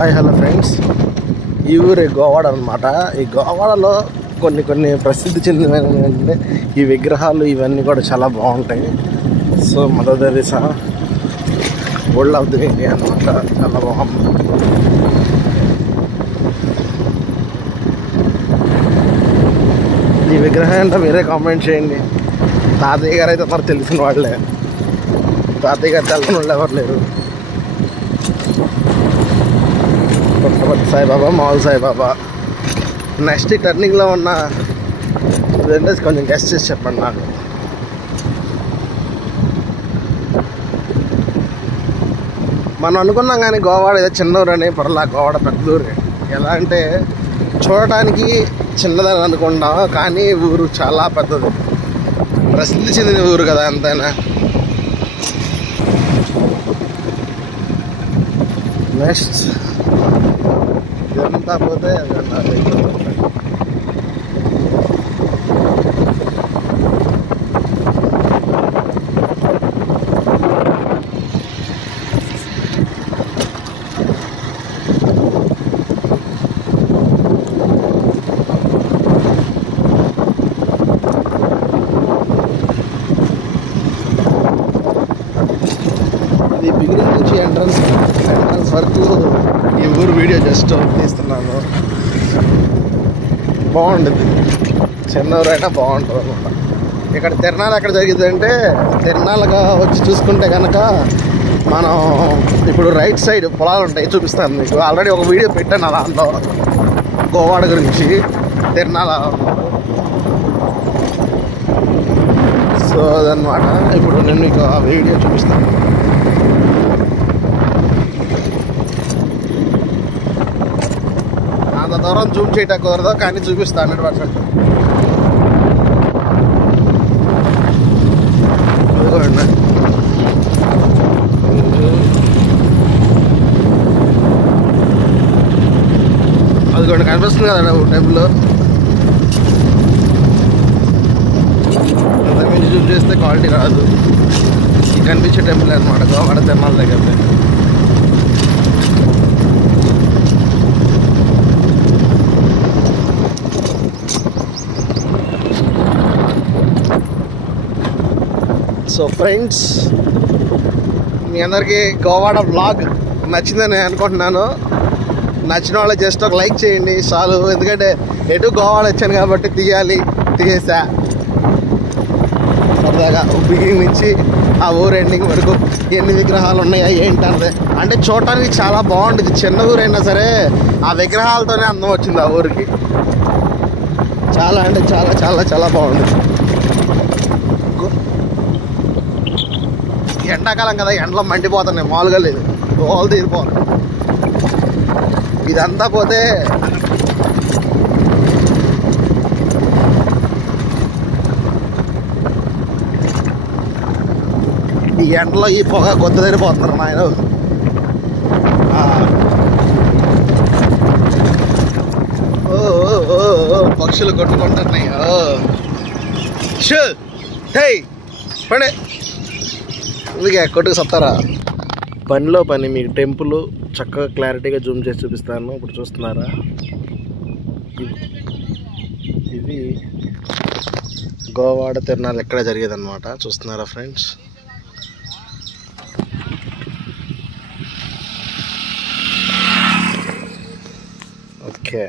Hi hello friends, ఈ ఊరే గోవాడ అనమాట. ఈ గోవాడలో కొన్ని ప్రసిద్ధి చెందినవి ఏంటంటే ఈ విగ్రహాలు ఇవన్నీ కూడా చాలా బాగుంటాయి. So mother Teresa world of the India అనమాట, చాలా బాగుంది. ఈ విగ్రహం అంటే మీరే కామెంట్ చేయండి. తాతయ్య గారు అయితే మరి తెలిసిన వాళ్ళే, తాతయ్య గారు తెలిసిన వాళ్ళు ఎవరు లేరు. పుట్టపర్తి సాయిబాబా, మామూలు సాయిబాబా. నెక్స్ట్ టర్నింగ్లో ఉన్న ఇదంటే కొంచెం గెస్ట్ చేసి చెప్పండి నాకు. మనం అనుకున్నాం కానీ గోవాడ ఏదో చిన్నూరు అని, పర్లా గోవాడ పెద్దూరు. ఎలా అంటే చూడటానికి చిన్నదని అనుకుంటాం కానీ ఊరు చాలా పెద్దది, ప్రసిద్ధి చెందిన ఊరు కదా అంతైనా. నెక్స్ట్ ఇదంతా పోతే ఇది బిగినింగ్ నుంచి ఎంట్రన్స్ వరకు ఈ ఊరు వీడియో జస్ట్ తీస్తున్నాను. బాగుంటుంది, చిన్నూరు అయినా బాగుంటుంది అనమాట. ఇక్కడ తిరణాలు ఎక్కడ జరిగిందంటే, తిరణాలుగా వచ్చి చూసుకుంటే కనుక మనం ఇప్పుడు రైట్ సైడ్ పొలాలు ఉంటాయి, చూపిస్తాను మీకు. ఆల్రెడీ ఒక వీడియో పెట్టాను దాంట్లో గోవాడ గురించి, తిరణాల. సో అదనమాట. ఇప్పుడు నేను మీకు ఆ వీడియో చూపిస్తాను. అంత దూరం జూమ్ చేయటం కుదరదు కానీ చూపిస్తాను 100%. అదిగోండి, అదిగోండి కనిపిస్తుంది కదా టెంపుల్. అంతకుమించి జూమ్ చేస్తే క్వాలిటీ రాదు. ఈ కనిపించే టెంపుల్ అనమాట గోవాడ తిరణాల దగ్గర. సో ఫ్రెండ్స్, మీ అందరికీ గోవాడ వ్లాగ్ నచ్చిందని అనుకుంటున్నాను. నచ్చిన వాళ్ళు జస్ట్ ఒక లైక్ చేయండి చాలు. ఎందుకంటే ఎటు గోవాడ వచ్చాను కాబట్టి తీసేసా సరదాగా. బిగినింగ్ నుంచి ఆ ఊరు ఎండింగ్ వరకు ఎన్ని విగ్రహాలు ఉన్నాయా ఏంటంటే, అంటే చూడటానికి చాలా బాగుంటుంది. చిన్న ఊరైనా సరే ఆ విగ్రహాలతోనే అందం వచ్చింది ఆ ఊరికి. చాలా అంటే చాలా చాలా చాలా బాగుంది. ఎండాకాలం కదా, ఎండలో మండిపోతున్నాయి, మామూలుగా లేదు, గోలు తీరిపోతుంది. ఇదంతా పోతే ఈ ఎండలో ఈ పొగ కొత్త తీరిపోతున్నారు నాయన. పక్షులు కొట్టుకుంటున్నాయి. పడే అందుకే కొట్టుకు సత్తారా. పనిలో పని మీకు టెంపుల్ చక్కగా క్లారిటీగా జూమ్ చేసి చూపిస్తాను. ఇప్పుడు చూస్తున్నారా, ఇది గోవాడ తిరణాలు ఎక్కడ జరిగేదన్నమాట. చూస్తున్నారా ఫ్రెండ్స్. ఓకే.